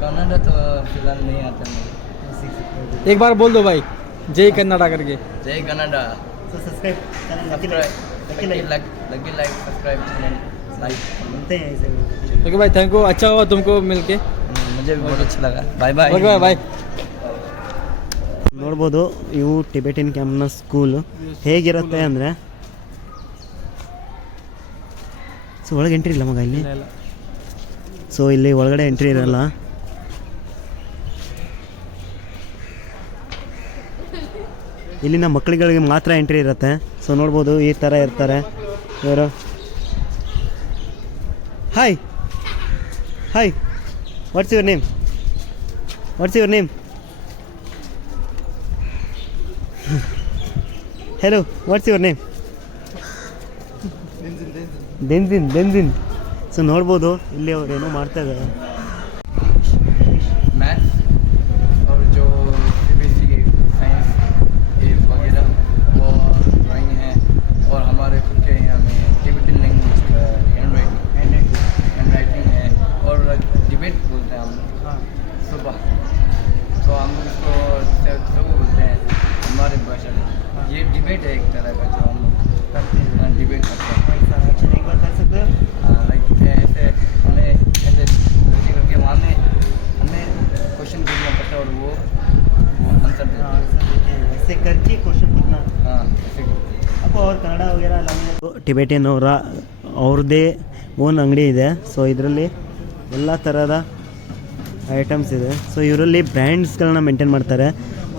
कन्नड़ तो फिलहाल नहीं आता मुझे। एक बार बोल दो भाई, जय कन्नाडा करके। जय कन्नड़ा। ಸೊ ಸಬ್ಸ್ಕ್ರೈಬ್ ಚಾನಲ್ लगी लाइक सब्सक्राइब चैनल लाइक बनते हैं ऐसे। ओके भाई, थैंक यू, अच्छा हुआ तुमको मिलके। मुझे भी बहुत अच्छा लगा। Bye bye. ओके भाई बाय। ನೋಡ್ಬೋದು ಇವು ಟಿಬೆಟಿನ್ ಕ್ಯಾಂಪ್ನ ಸ್ಕೂಲು ಹೇಗಿರುತ್ತೆ ಅಂದರೆ, ಸೊ ಒಳಗೆ ಎಂಟ್ರಿ ಇಲ್ಲ ಮಗ ಇಲ್ಲಿ. ಸೊ ಇಲ್ಲಿ ಒಳಗಡೆ ಎಂಟ್ರಿ ಇರಲ್ಲ. ಇಲ್ಲಿನ ಮಕ್ಕಳುಗಳಿಗೆ ಮಾತ್ರ ಎಂಟ್ರಿ ಇರುತ್ತೆ. ಸೊ ನೋಡ್ಬೋದು ಈ ಥರ ಇರ್ತಾರೆ ಇವರು. Hi hi, what's your name? What's your name? Hello, what's your name? Tenzin. So ನೋಡ್ಬೋದು ಇಲ್ಲಿ ಅವ್ರು ಏನೋ ಮಾಡ್ತಾ ಇದ್ದಾರೆ. मैथ्स और जो सीबीएसई के साइंस ये वगैरह और ड्राइंग है, और हमारे खुद के यहाँ में टिबेटन लैंग्वेज का हैंड राइटिंग है, और डिबेट बोलते हैं हम लोग सुबह। तो हम उसको सब बोलते हैं हमारे भाषा में। ये डिबेट है एक तरह का जो हम लोग करते हैं, डिबेट करते हैं। एक बार कर सकते हो? लाइक ऐसे हमें ऐसे करके वहाँ में हमें क्वेश्चन पूछना पड़ता है और वो आंसर देते हैं। ऐसे करके क्वेश्चन पूछना। हाँ ऐसे ಅಪ್ಪ ಅವ್ರ ಕನ್ನಡ ವಗೇರ ಟಿಬೆಟಿಯನ್ ಅವರ ಅವ್ರದ್ದೇ ಓನ್ ಅಂಗಡಿ ಇದೆ. ಸೊ ಇದರಲ್ಲಿ ಎಲ್ಲ ಥರದ ಐಟಮ್ಸ್ ಇದೆ. ಸೊ ಇವರಲ್ಲಿ ಬ್ರ್ಯಾಂಡ್ಸ್ಗಳನ್ನ ಮೇಂಟೈನ್ ಮಾಡ್ತಾರೆ.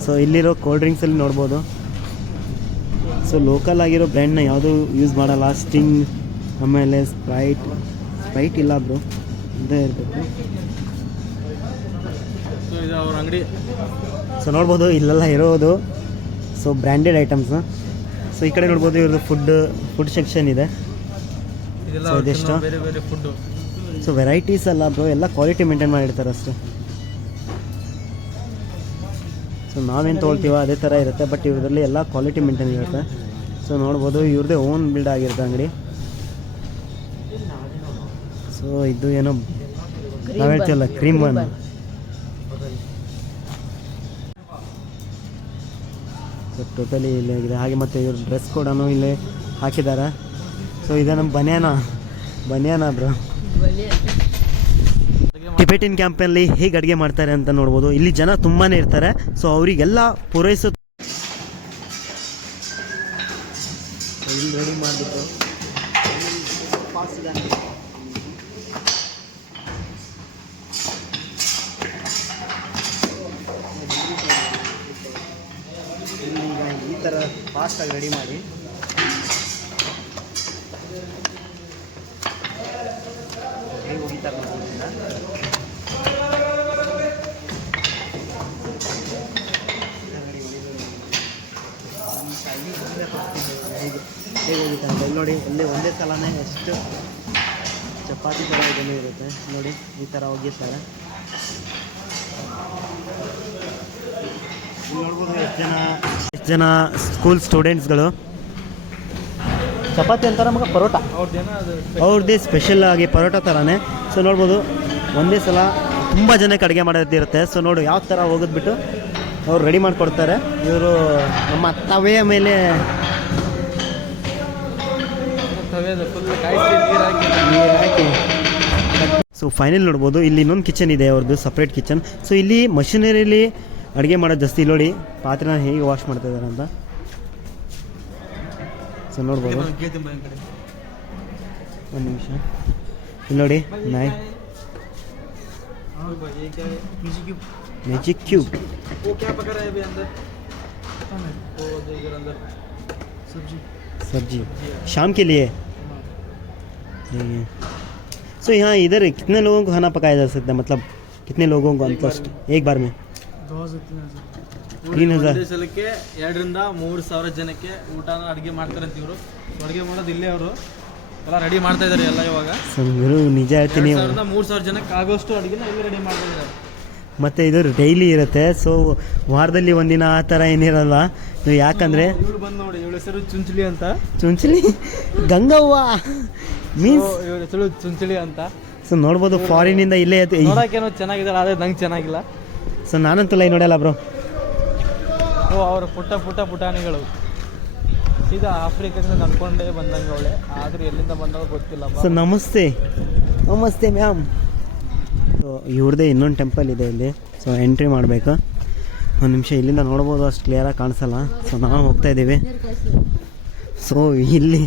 ಸೊ ಇಲ್ಲಿರೋ ಕೋಲ್ಡ್ ಡ್ರಿಂಕ್ಸಲ್ಲಿ ನೋಡ್ಬೋದು. ಸೊ ಲೋಕಲ್ ಆಗಿರೋ ಬ್ರ್ಯಾಂಡ್ನ ಯಾವುದೂ ಯೂಸ್ ಮಾಡಲ್ಲ. ಸ್ಟಿಂಗ್, ಆಮೇಲೆ ಸ್ಪ್ರೈಟ್ ಇಲ್ಲ ಬ್ರೋ, ಇದೇ ಇರಬೇಕು. ಸೊ ಇದು ಅವ್ರ ಅಂಗಡಿ. ಸೊ ನೋಡ್ಬೋದು ಇಲ್ಲೆಲ್ಲ ಇರೋದು ಸೊ ಬ್ರ್ಯಾಂಡೆಡ್ ಐಟಮ್ಸ್. ಸೊ ಈ ಕಡೆ ನೋಡ್ಬೋದು ಇವ್ರದ್ದು ಫುಡ್ ಸೆಕ್ಷನ್ ಇದೆ. ಇದೆಲ್ಲ So ಇದೆಷ್ಟು? ಬೇರೆ ಬೇರೆ ಫುಡ್ಡು. ಸೊ ವೆರೈಟೀಸ್ ಅಲ್ಲ ಬ್ರೋ, ಎಲ್ಲ ಕ್ವಾಲಿಟಿ ಮೇಂಟೈನ್ ಮಾಡಿರ್ತಾರೆ ಅಷ್ಟೇ. ಸೊ ನಾವೇನು ತೊಗೊಳ್ತೀವೋ ಅದೇ ಥರ ಇರುತ್ತೆ, ಬಟ್ ಇವ್ರದ್ರಲ್ಲಿ ಎಲ್ಲ ಕ್ವಾಲಿಟಿ ಮೇಂಟೈನ್ ಇರುತ್ತೆ. ಸೊ ನೋಡ್ಬೋದು ಇವ್ರದ್ದೇ ಓನ್ ಬಿಲ್ಡ್ ಆಗಿರುತ್ತೆ ಅಂಗಡಿ. ಸೊ ಇದು ಏನೋ ನಾವು ಹೇಳ್ತೀವಲ್ಲ ಕ್ರೀಮ್ ಬನ್. ಸೊ ಟೋಟಲಿ ಇಲ್ಲೇ ಆಗಿದೆ. ಹಾಗೆ ಮತ್ತು ಇವ್ರ ಡ್ರೆಸ್ ಕೂಡ ಇಲ್ಲೇ ಹಾಕಿದ್ದಾರೆ. ಸೊ ಇದೆ ನಮ್ಮ ಬನಿಯಾನ ಬ್ರೋ. ಟಿಬೆಟಿನ್ ಕ್ಯಾಂಪಲ್ಲಿ ಹೇಗೆ ಅಡುಗೆ ಮಾಡ್ತಾರೆ ಅಂತ ನೋಡ್ಬೋದು. ಇಲ್ಲಿ ಜನ ತುಂಬಾ ಇರ್ತಾರೆ. ಸೊ ಅವರಿಗೆಲ್ಲ ಪೂರೈಸೋ ಇಲ್ಲಿ ರೆಡಿ ಮಾಡಿಬಿಟ್ಟು ಈ ಥರ ಫಾಸ್ಟಾಗಿ ರೆಡಿ ಮಾಡಿ ಹೇಗೆ ಹೋಗಿತಾರೆ ಹೇಗೆ ಹೋಗಿತಾರೆ ಅಂತ ನೋಡಿ. ಇಲ್ಲಿ ಒಂದೇ ಸಲನೇ ಎಷ್ಟು ಚಪಾತಿ ಥರ ಇದನ್ನು ಇರುತ್ತೆ ನೋಡಿ. ಈ ಥರ ಹೋಗಿರ್ತಾರೆ. ಇಲ್ಲಿ ನೋಡ್ಬೋದು ಎಷ್ಟು ಜನ ಸ್ಕೂಲ್ ಸ್ಟೂಡೆಂಟ್ಸ್ಗಳು. ಚಪಾತಿ ಅಂತಾರೆ ಮಗ ಪರೋಟ, ಅವ್ರದ್ದೇ ಸ್ಪೆಷಲ್ ಆಗಿ ಪರೋಟ ಥರನೇ. ಸೊ ನೋಡ್ಬೋದು ಒಂದೇ ಸಲ ತುಂಬ ಜನಕ್ಕೆ ಅಡುಗೆ ಮಾಡೋದಿರುತ್ತೆ. ಸೊ ನೋಡು ಯಾವ ಥರ ಹೋಗಿದ್ಬಿಟ್ಟು ಅವ್ರು ರೆಡಿ ಮಾಡಿಕೊಡ್ತಾರೆ. ಇವರು ನಮ್ಮ ತವೆಯ ಮೇಲೆ ನೀರು ಹಾಕಿ. ಸೊ ಫೈನಲ್ ನೋಡ್ಬೋದು ಇಲ್ಲಿ ಇನ್ನೊಂದು ಕಿಚನ್ ಇದೆ ಅವ್ರದ್ದು, ಸಪ್ರೇಟ್ ಕಿಚನ್. ಸೊ ಇಲ್ಲಿ ಮಷಿನರಿಲಿ ಅಡುಗೆ ಮಾಡೋದು ಜಾಸ್ತಿ. ಇಲ್ಲಿ ನೋಡಿ ಪಾತ್ರೆನ ಹೇಗೆ ವಾಶ್ ಮಾಡ್ತಾ ಇದ್ದಾರೆ ಅಂತ. ಸೊ ನೋಡ್ಬೋದು. ಒಂದು ನಿಮಿಷ ಇಲ್ಲಿ ನೋಡಿ मैजिक क्यूब। वो क्या पका रहा है अभी अंदर? वो इधर अंदर सब्जी शाम के लिए। सो यहाँ इधर कितने लोगों को खाना पकाया जा सकता है, मतलब कितने लोगों को एक बार में? 3000 ಸಲಕ್ಕೆ 2 ರಿಂದ 3000 ಜನಕ್ಕೆ ಊಟ ಅಡುಗೆ ಮಾಡ್ತಾರೆ ಅಂತ ಇವರು. ಅಡುಗೆ ಮಾಡೋದು ಇಲ್ಲೇ ಅವರು ಎಲ್ಲ ರೆಡಿ ಮಾಡ್ತಾ ಇದ್ದಾರೆ ಎಲ್ಲ ಇವಾಗ. ಗುರು ನಿಜ ಹೇಳ್ತೀನಿ, 3000 ಜನಕ್ಕೆ ಆಗೋಷ್ಟು ಅಡುಗೆನ ಇಲ್ಲಿ ರೆಡಿ ಮಾಡ್ತಾ ಇದ್ದಾರೆ. ಮತ್ತು ಇದು ಡೈಲಿ ಇರುತ್ತೆ. ಸೊ ವಾರದಲ್ಲಿ ಒಂದಿನ ಆ ಥರ ಏನಿರಲ್ಲ. ಯಾಕಂದರೆ ಇವಳು ಬಂದು ನೋಡಿ, ಇವಳ ಹೆಸರು ಚುಂಚಲಿ ಅಂತ. ಚುಂಚಲಿ ಗಂಗವ್ವ ಮೀನ್ಸ್ ಇವಳ ಹೆಸರು ಚುಂಚಲಿ ಅಂತ. ಸೊ ನೋಡ್ಬೋದು ಫಾರಿನಿಂದ ಇಲ್ಲೇ ನೋಡೋಕ್ಕೇನೋ ಚೆನ್ನಾಗಿದೆ, ಆದರೆ ನಂಗೆ ಚೆನ್ನಾಗಿಲ್ಲ. ಸೊ ನಾನಂತೂ ಲೈ ನೋಡಲ್ಲ ಬ್ರೋ. ಓ ಅವರು ಪುಟಾಣಿಗಳು ಸೀದಾ ಆಫ್ರಿಕಾದಿಂದ ನಡ್ಕೊಂಡೇ ಬಂದಂಗೆ ಅವಳೆ, ಆದರೂ ಎಲ್ಲಿಂದ ಬಂದಾಗ ಗೊತ್ತಿಲ್ಲ. ಸೊ ನಮಸ್ತೆ ಮ್ಯಾಮ್. ಸೊ ಇವ್ರದ್ದೇ ಇನ್ನೊಂದು ಟೆಂಪಲ್ ಇದೆ ಇಲ್ಲಿ. ಸೊ ಎಂಟ್ರಿ ಮಾಡಬೇಕು. ಒಂದು ನಿಮಿಷ, ಇಲ್ಲಿಂದ ನೋಡ್ಬೋದು, ಅಷ್ಟು ಕ್ಲಿಯರಾಗಿ ಕಾಣಿಸಲ್ಲ. ಸೊ ನಾವು ಹೋಗ್ತಾ ಇದ್ದೀವಿ. ಸೊ ಇಲ್ಲಿ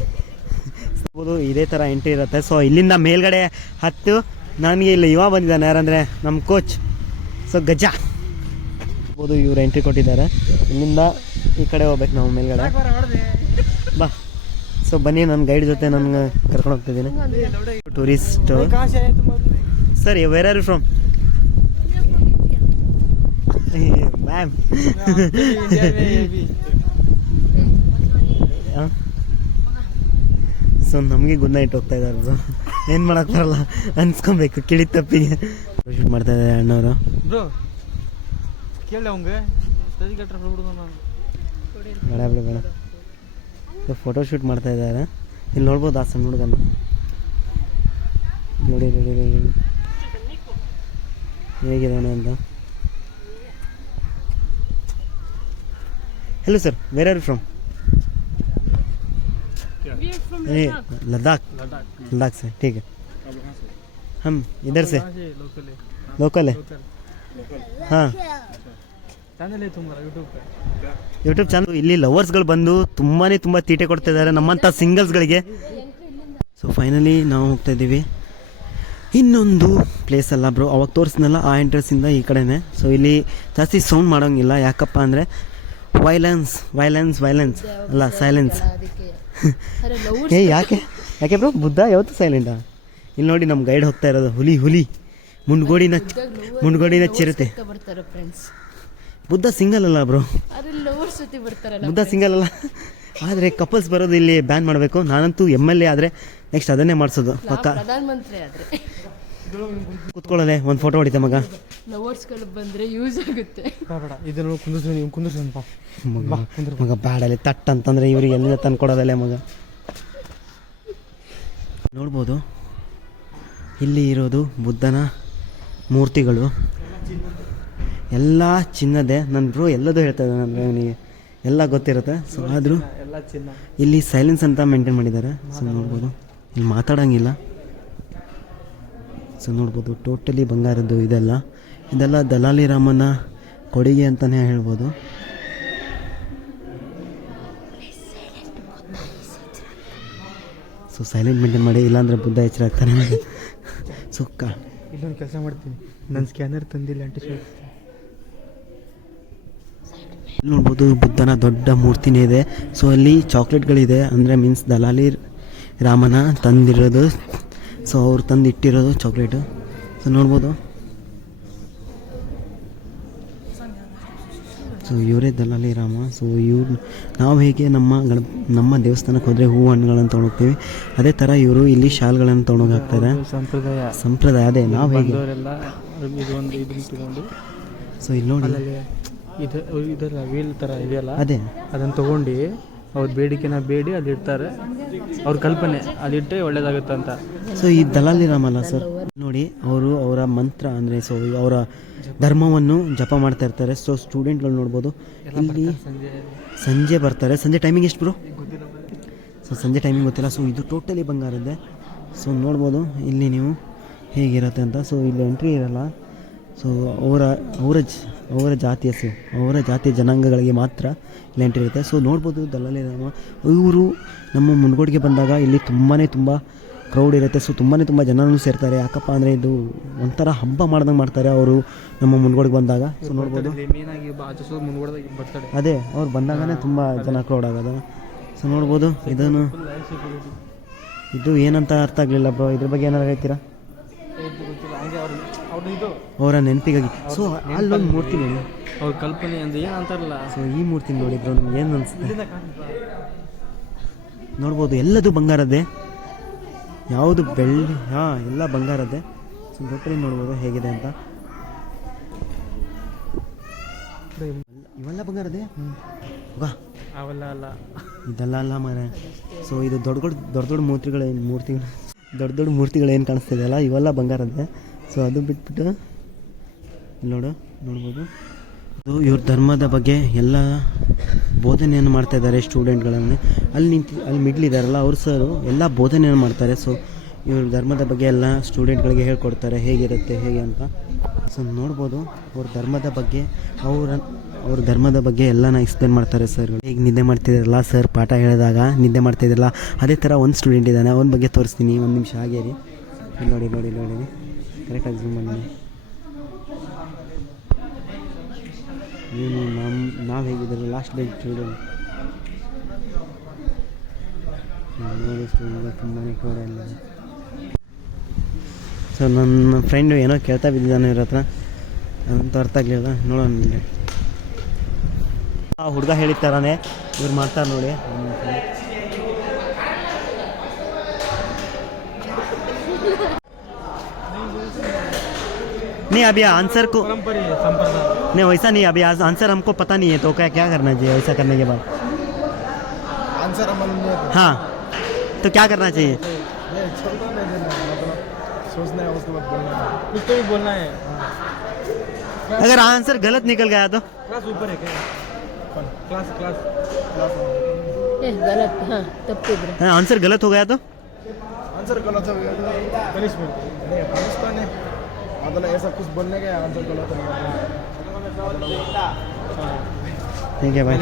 ಇದೇ ಥರ ಎಂಟ್ರಿ ಇರುತ್ತೆ. ಸೊ ಇಲ್ಲಿಂದ ಮೇಲ್ಗಡೆ ಹತ್ತು ನನಗೆ ಇಲ್ಲಿ ಇವ ಬಂದಿದ್ದಾನೆ, ಯಾರಂದರೆ ನಮ್ಮ ಕೋಚ್. ಸೊ ಗಜ ಬೋದು ಇವ್ರು ಎಂಟ್ರಿ ಕೊಟ್ಟಿದ್ದಾರೆ. ಇಲ್ಲಿಂದ ಈ ಕಡೆ ಹೋಗ್ಬೇಕು ನಾವು ಮೇಲ್ಗಡೆ. ಬಾ. ಸೊ ಬನ್ನಿ, ನನ್ನ ಗೈಡ್ ಜೊತೆ ನನಗೆ ಕರ್ಕೊಂಡು ಹೋಗ್ತಿದ್ದೀನಿ. Tourist sir, where are you from? Ma'am so ನಮಗೆ ಗುಡ್ ನೈಟ್ ಹೋಗ್ತಾ ಇದ್ದಾರೆ ಬ್ರೋ. ಏನು ಮಾಡೋಕ್ಕೆ ಬರಲ್ಲ, ಅನ್ಸ್ಕೊಬೇಕು ಕಿಳಿದ ತಪ್ಪಿಗೆ. ಶೂಟ್ ಮಾಡ್ತಾ ಇದ್ದಾರೆ ಅಣ್ಣವರು. ಬ್ರೋ ಕೇಳಿ ಅವಂಗೆ ಬೇಡ. ಸೊ ಫೋಟೋ ಶೂಟ್ ಮಾಡ್ತಾ ಇದ್ದಾರೆ. ಇಲ್ಲಿ ನೋಡ್ಬೋದು ಆ ಸಣ್ಣ ಹುಡುಗನ. ನೋಡಿ ಹೇಗಿದ್ದಾನೆ ಅಂತ. Hello sir, where are you from? Ladakh से. ठीक है, हम इधर से लोकल है. हाँ, ಯೂಟ್ಯೂಬ್ ಚಾನಲ್. ಇಲ್ಲಿ ಲವರ್ಸ್ಗಳು ಬಂದು ತುಂಬ ತೀಟೆ ಕೊಡ್ತಾ ಇದ್ದಾರೆ ನಮ್ಮಂಥ ಸಿಂಗಲ್ಸ್ಗಳಿಗೆ. ಸೊ ಫೈನಲಿ ನಾವು ಹೋಗ್ತಾ ಇದ್ದೀವಿ ಇನ್ನೊಂದು ಪ್ಲೇಸ್ ಅಲ್ಲ ಬ್ರೋ, ಅವಾಗ ತೋರಿಸ್ನಲ್ಲ ಆ ಎಂಟ್ರೆನ್ಸಿಂದ ಈ ಕಡೆನೇ. ಸೊ ಇಲ್ಲಿ ಜಾಸ್ತಿ ಸೌಂಡ್ ಮಾಡೋಂಗಿಲ್ಲ, ಯಾಕಪ್ಪ ಅಂದರೆ ವೈಲೆನ್ಸ್ ಅಲ್ಲ ಸೈಲೆನ್ಸ್. ಯಾಕೆ ಬ್ರೋ, ಬುದ್ಧ ಯಾವತ್ತು ಸೈಲೆಂಟಾ? ಇಲ್ಲಿ ನೋಡಿ ನಮ್ಮ ಗೈಡ್ ಹೋಗ್ತಾ ಇರೋದು ಹುಲಿ ಮುಂಡ್ಗೋಡಿನ ಚಿರತೆ. ಬುದ್ಧ ಸಿಂಗಲ್ ಅಲ್ಲ ಬ್ರೋ, ಬುದ್ಧ ಸಿಂಗಲ್ ಅಲ್ಲ. ಆದರೆ ಕಪಲ್ಸ್ ಬರೋದು ಇಲ್ಲಿ ಬ್ಯಾನ್ ಮಾಡಬೇಕು. ನಾನಂತೂ MLA ಆದರೆ ನೆಕ್ಸ್ಟ್ ಅದನ್ನೇ ಮಾಡಿಸೋದು ಪಕ್ಕ. ಕೂತ್ಕೊಳ್ಳೋದೆ ಒಂದು ಫೋಟೋ ಹೊಡಿತೆ ಮಗ. ಲವರ್ಸ್ಗಳು ಬಂದರೆ ಯೂಸ್ ಆಗುತ್ತೆ. ಇದನ್ನು ಕುಂದಿರ್ಸಿ ಮಗ ಬ್ಯಾಡಲ್ಲಿ ತಟ್ ಅಂತಂದರೆ ಇವ್ರಿಗೆ ಎಲ್ಲಿಂದ ತಂದು ಕೊಡೋದಲ್ಲೇ ಮಗ. ನೋಡ್ಬೋದು ಇಲ್ಲಿ ಇರೋದು ಬುದ್ಧನ ಮೂರ್ತಿಗಳು ಎಲ್ಲ ಚಿನ್ನದೇ. ನನ್ನ ಬ್ರೋ ಎಲ್ಲದೂ ಹೇಳ್ತಾ ಇದ್ದಾನೆ ಅಂದರೆ ಅವನಿಗೆ ಎಲ್ಲ ಗೊತ್ತಿರುತ್ತೆ. ಸೊ ಆದರೂ ಇಲ್ಲಿ ಸೈಲೆನ್ಸ್ ಅಂತ ಮೇಂಟೈನ್ ಮಾಡಿದ್ದಾರೆ. ಸೊ ನೋಡ್ಬೋದು ಇಲ್ಲಿ ಮಾತಾಡೋಂಗಿಲ್ಲ. ಸೊ ನೋಡ್ಬೋದು ಟೋಟಲಿ ಬಂಗಾರದ್ದು ಇದೆಲ್ಲ ದಲಾಲಿ ರಾಮನ ಕೊಡುಗೆ ಅಂತಲೇ ಹೇಳ್ಬೋದು. ಸೊ ಸೈಲೆಂಟ್ ಮೇಂಟೈನ್ ಮಾಡಿ, ಇಲ್ಲಾಂದರೆ ಬುದ್ಧ ಎಚ್ಚರ ಆಗ್ತಾನೆ. ಸೊ ಇಲ್ಲೊಂದು ಕೆಲಸ ಮಾಡ್ತೀನಿ, ನನ್ನ ಸ್ಕ್ಯಾನರ್ ತಂದಿಲ್ಲ ಅಂತ ನೋಡ್ಬೋದು ಬುದ್ಧನ ದೊಡ್ಡ ಮೂರ್ತಿನೇ ಇದೆ. ಸೊ ಅಲ್ಲಿ ಚಾಕ್ಲೇಟ್ಗಳಿದೆ, ಅಂದರೆ ಮೀನ್ಸ್ ದಲಾಲಿ ರಾಮನ ತಂದಿರೋದು. ಸೊ ಅವ್ರು ತಂದು ಇಟ್ಟಿರೋದು ಚಾಕ್ಲೇಟು. ಸೊ ನೋಡ್ಬೋದು. ಸೊ ಇವರೇ ದಲಾಲಿ ರಾಮ. ಸೊ ನಾವು ಹೇಗೆ ನಮ್ಮ ದೇವಸ್ಥಾನಕ್ಕೆ ಹೋದರೆ ಹೂವು ಹಣ್ಣುಗಳನ್ನು ತೊಗೊಂಡೋಗ್ತೀವಿ, ಅದೇ ಥರ ಇವರು ಇಲ್ಲಿ ಶಾಲ್ಗಳನ್ನು ತೊಗೊಂಡೋಗಿ ಹಾಕ್ತಾರೆ. ಸಂಪ್ರದಾಯ ಅದೇ ನಾವು ಹೇಗೆ. ಸೊ ಇಲ್ಲಿ ನೋಡಿ ಇದೆಲ್ಲ ವೀಲ್ ಥರ ಇದೆಯಲ್ಲ, ಅದೇ ಅದನ್ನು ತೊಗೊಂಡು ಅವ್ರ ಬೇಡಿಕೆನ ಬೇಡಿ ಅಲ್ಲಿಡ್ತಾರೆ. ಅವ್ರ ಕಲ್ಪನೆ ಅಲ್ಲಿಟ್ಟರೆ ಒಳ್ಳೇದಾಗುತ್ತೆ ಅಂತ. ಸೊ ಈ ದಲಾಲಿ ರಾಮ ಅಲ್ಲ ಸರ್, ನೋಡಿ ಅವರ ಮಂತ್ರ ಅಂದರೆ ಸೊ ಅವರ ಧರ್ಮವನ್ನು ಜಪ ಮಾಡ್ತಾ ಇರ್ತಾರೆ. ಸೊ ಸ್ಟೂಡೆಂಟ್ಗಳು ನೋಡ್ಬೋದು ಇಲ್ಲಿ ಸಂಜೆ ಬರ್ತಾರೆ. ಸಂಜೆ ಟೈಮಿಂಗ್ ಎಷ್ಟು ಬ್ರೋ? ಸೊ ಸಂಜೆ ಟೈಮಿಂಗ್ ಗೊತ್ತಿಲ್ಲ. ಸೊ ಇದು ಟೋಟಲಿ ಬಂಗಾರದ್ದೇ. ಸೊ ನೋಡ್ಬೋದು ಇಲ್ಲಿ ನೀವು ಹೇಗಿರುತ್ತೆ ಅಂತ. ಸೊ ಇಲ್ಲಿ ಎಂಟ್ರಿ ಇರಲ್ಲ. ಸೊ ಅವರ ಜಾತಿಯ ಜನಾಂಗಗಳಿಗೆ ಮಾತ್ರ ಇಲ್ಲಿ ಎಂಟ್ರಿ ಇರುತ್ತೆ. ಸೊ ನೋಡ್ಬೋದು ದಲಾಲಿ ರಾಮ ಇವರು ನಮ್ಮ ಮುನ್ಗೋಡಿಗೆ ಬಂದಾಗ ಇಲ್ಲಿ ತುಂಬ ಕ್ರೌಡ್ ಇರುತ್ತೆ. ಸೊ ತುಂಬಾ ಜನನೂ ಸೇರ್ತಾರೆ. ಯಾಕಪ್ಪ ಅಂದರೆ ಇದು ಒಂಥರ ಹಬ್ಬ ಮಾಡ್ದಂಗೆ ಮಾಡ್ತಾರೆ ಅವರು ನಮ್ಮ ಮುನ್ಗೋಡಿಗೆ ಬಂದಾಗ. ಸೊ ನೋಡ್ಬೋದು ಅದೇ ಅವ್ರು ಬಂದಾಗನೇ ತುಂಬ ಜನ ಕ್ರೌಡ್ ಆಗೋದು. ಸೊ ನೋಡ್ಬೋದು ಇದು ಏನಂತ ಅರ್ಥ ಆಗಲಿಲ್ಲ ಬ್ರೋ, ಇದ್ರ ಬಗ್ಗೆ ಏನಾರು ಹೇಳ್ತೀರಾ? ಅವರ ನೆನಪಿಗಾಗಿ. ಸೊ ಅಲ್ಲೊಂದು ಮೂರ್ತಿ ನೋಡಿ, ಅವ್ರ ಕಲ್ಪನೆ ಅಂದರೆ ಏನು ಅಂತಾರಲ್ಲ. ಸೊ ಈ ಮೂರ್ತಿ ನೋಡಿ ಬ್ರೋ, ನಿಮ್ಗೆ ಏನು ಅನಿಸುತ್ತೆ? ನೋಡ್ಬೋದು ಎಲ್ಲದು ಬಂಗಾರದ್ದೇ, ಯಾವುದು ಬೆಳ್ಳಿ, ಎಲ್ಲ ಬಂಗಾರದ್ದೇ. ಸೊ ಟೋಟಲಿ ನೋಡ್ಬೋದು ಹೇಗಿದೆ ಅಂತ. ಇವೆಲ್ಲ ಬಂಗಾರದೇ ಅವೆಲ್ಲ ಅಲ್ಲ, ಇದೆಲ್ಲ ಅಲ್ಲ ಮಾರೆ. ಸೊ ಇದು ದೊಡ್ಡ ಮೂರ್ತಿಗಳು ದೊಡ್ಡ ದೊಡ್ಡ ಮೂರ್ತಿಗಳು ಏನು ಕಾಣಿಸ್ತಿದೆಯಲ್ಲ ಇವೆಲ್ಲ ಬಂಗಾರದೇ. ಸೊ ಅದು ಬಿಟ್ಬಿಟ್ಟು ಇಲ್ಲಿ ನೋಡ್ಬೋದು ಅದು ಇವ್ರ ಧರ್ಮದ ಬಗ್ಗೆ ಎಲ್ಲ ಬೋಧನೆಯನ್ನು ಮಾಡ್ತಾಯಿದ್ದಾರೆ ಸ್ಟೂಡೆಂಟ್ಗಳನ್ನು. ಅಲ್ಲಿ ಮಿಡ್ಲಿದ್ದಾರಲ್ಲ ಅವ್ರ ಸರು ಎಲ್ಲ ಬೋಧನೆಯನ್ನು ಮಾಡ್ತಾರೆ. ಸೊ ಇವ್ರ ಧರ್ಮದ ಬಗ್ಗೆ ಎಲ್ಲ ಸ್ಟೂಡೆಂಟ್ಗಳಿಗೆ ಹೇಳ್ಕೊಡ್ತಾರೆ ಹೇಗಿರುತ್ತೆ ಹೇಗೆ ಅಂತ. ಸೊ ನೋಡ್ಬೋದು ಅವ್ರ ಧರ್ಮದ ಬಗ್ಗೆ ಎಲ್ಲನ ಎಕ್ಸ್ಪ್ಲೇನ್ ಮಾಡ್ತಾರೆ ಸರ್ಗಳು. ಈಗ ನಿದ್ದೆ ಮಾಡ್ತಿದ್ದಾರಲ್ಲ ಸರ್ ಪಾಠ ಹೇಳಿದಾಗ ನಿದ್ದೆ ಮಾಡ್ತಿದ್ದಿರಲ್ಲ ಅದೇ ಥರ ಒಂದು ಸ್ಟೂಡೆಂಟ್ ಇದ್ದಾನೆ, ಅವನ ಬಗ್ಗೆ ತೋರಿಸ್ತೀನಿ. ಒಂದು ನಿಮಿಷ ಹಾಗೇ ರೀ. ನೋಡಿ ಕರೆಕ್ಟಾಗಿ ಝೂಮ್ ಮಾಡಿ. ಇವನು ನಾವು ಹೇಗಿದ್ದಾರೆ ಲಾಸ್ಟ್ ಬೆಂಚ್ ಸ್ಟೂಡೆಂಟ್ ನೋಡಿ ತುಂಬಾ ಕೂಡ ಇಲ್ಲ. ಸೊ ನನ್ನ ಫ್ರೆಂಡು ಏನೋ ಕೇಳ್ತಾ ಬಿದ್ದಿದ್ದಾನೆ ಇವ್ರ ಹತ್ರ, ಅದಂತೂ ಅರ್ಥ ಆಗಲಿಲ್ಲ. ನೋಡೋಣ ಆ ಹುಡುಗ ಹೇಳಿದ ಥರನೇ ಇವ್ರು ಮಾಡ್ತಾರೆ ನೋಡಿ. नहीं अभी आंसर को नहीं वैसा नहीं, अभी आंसर हमको पता नहीं है तो क्या करना चाहिए ऐसा करने के बाद? आंसर मालूम नहीं है हाँ तो क्या करना चाहिए? सोचना है उसके बाद बोलना है, कुछ तो भी बोलना है. अगर आंसर गलत निकल गया तो? क्लास ऊपर है क्या? क्लास गलत हाँ तप्पिದ್ರೆ आंसर गलत हो गया तो? आंसर गलत हो गया पनिशमेंट. नहीं पनिशमेंट नहीं, मतलब ऐसा कुछ बोलने का आंसर गलत हो गया. ठीक है भाई.